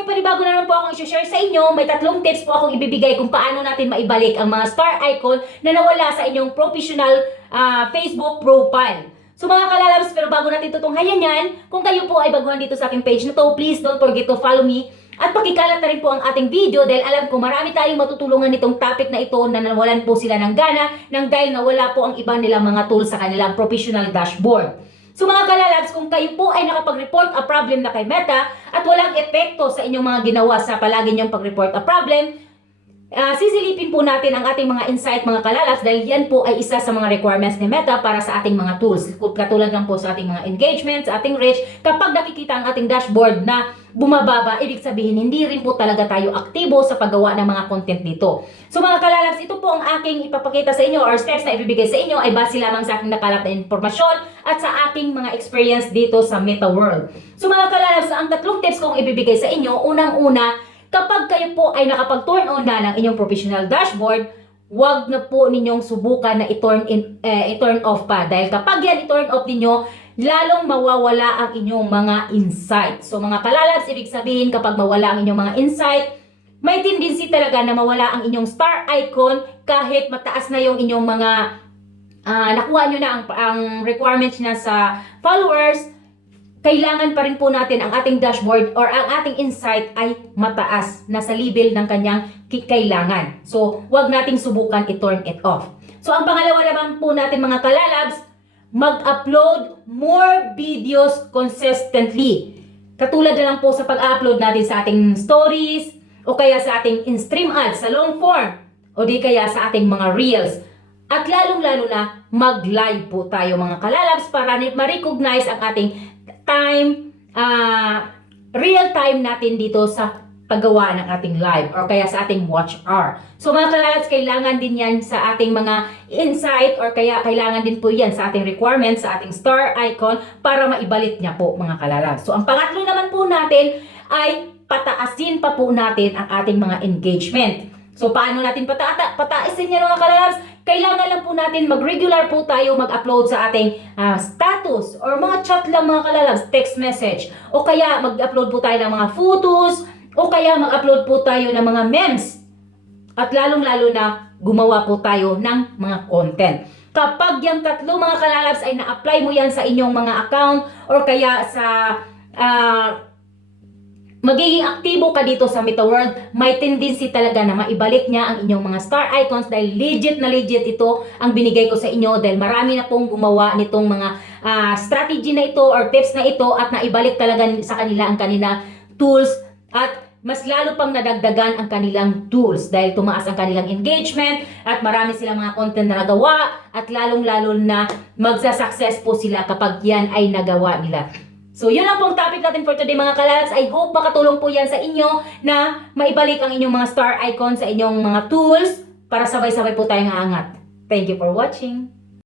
may panibago na naman po akong i-share sa inyo. May tatlong tips po akong ibibigay kung paano natin maibalik ang mga star icon na nawala sa inyong professional ah, Facebook profile. So mga kalalabs, pero bago natin tutunghayan yan, kung kayo po ay baguhan dito sa aking page na to, please don't forget to follow me at pakikalat na rin po ang ating video dahil alam ko marami tayong matutulungan nitong topic na ito na nawalan po sila ng gana nang dahil nawala po ang iba nilang mga tools sa kanilang professional dashboard. So mga kalalabs, kung kayo po ay nakapag-report a problem na kay Meta at walang epekto sa inyong mga ginawa sa palagi niyong pag-report a problem, Ah, sisilipin po natin ang ating mga insight mga kalalabs dahil yan po ay isa sa mga requirements ni Meta para sa ating mga tools. Katulad lang po sa ating mga engagements, ating reach, kapag nakikita ang ating dashboard na bumababa, ibig sabihin hindi rin po talaga tayo aktibo sa paggawa ng mga content dito. So mga kalalabs, ito po ang aking ipapakita sa inyo or steps na ibibigay sa inyo ay base lamang sa aking nakalap na impormasyon at sa aking mga experience dito sa Meta World. So mga kalalabs, ang tatlong tips kong ibibigay sa inyo, unang-una, Kapag kayo po ay nakapag-turn on na ng inyong professional dashboard, wag na po ninyong subukan na i-turn, in, eh, i-turn off pa. Dahil kapag yan i-turn off ninyo, lalong mawawala ang inyong mga insight. So mga kalalabs, ibig sabihin kapag mawala ang inyong mga insight, may tendency talaga na mawala ang inyong star icon kahit mataas na yung inyong mga ah, nakuha nyo na ang, ang requirements na sa followers, kailangan pa rin po natin ang ating dashboard or ang ating insight ay mataas na sa level ng kanyang kailangan. So, wag nating subukan i-turn it off. So, ang pangalawa naman po natin mga kalalabs, mag-upload more videos consistently. Katulad na lang po sa pag-upload natin sa ating stories o kaya sa ating in-stream ads sa long form o di kaya sa ating mga reels. At lalong-lalo na mag-live po tayo mga kalalabs para ni- ma-recognize ang ating time, ah, real time natin dito sa paggawa ng ating live or kaya sa ating watch hour. So mga kalalabs, kailangan din yan sa ating mga insight or kaya kailangan din po yan sa ating requirements, sa ating star icon para maibalik niya po mga kalalabs. So ang pangatlo naman po natin ay pataasin pa po natin ang ating mga engagement. So paano natin pata pataasin yan mga kalalabs? Kailangan lang po natin mag-regular po tayo mag-upload sa ating ah, status or mga chat lang mga kalalabs, text message. O kaya mag-upload po tayo ng mga photos o kaya mag-upload po tayo ng mga memes. At lalong-lalo na gumawa po tayo ng mga content. Kapag yung tatlo mga kalalabs ay na-apply mo yan sa inyong mga account or kaya sa ah, magiging aktibo ka dito sa Meta World, may tendency talaga na maibalik niya ang inyong mga star icons dahil legit na legit ito ang binigay ko sa inyo dahil marami na pong gumawa nitong mga ah, strategy na ito or tips na ito at naibalik talaga sa kanila ang kanila tools at mas lalo pang nadagdagan ang kanilang tools dahil tumaas ang kanilang engagement at marami silang mga content na nagawa at lalong-lalo na magsa-success po sila kapag yan ay nagawa nila. So, yun ang pong topic natin for today mga kalabs. I hope makatulong po yan sa inyo na maibalik ang inyong mga star icon sa inyong mga tools para sabay-sabay po tayong aangat. Thank you for watching.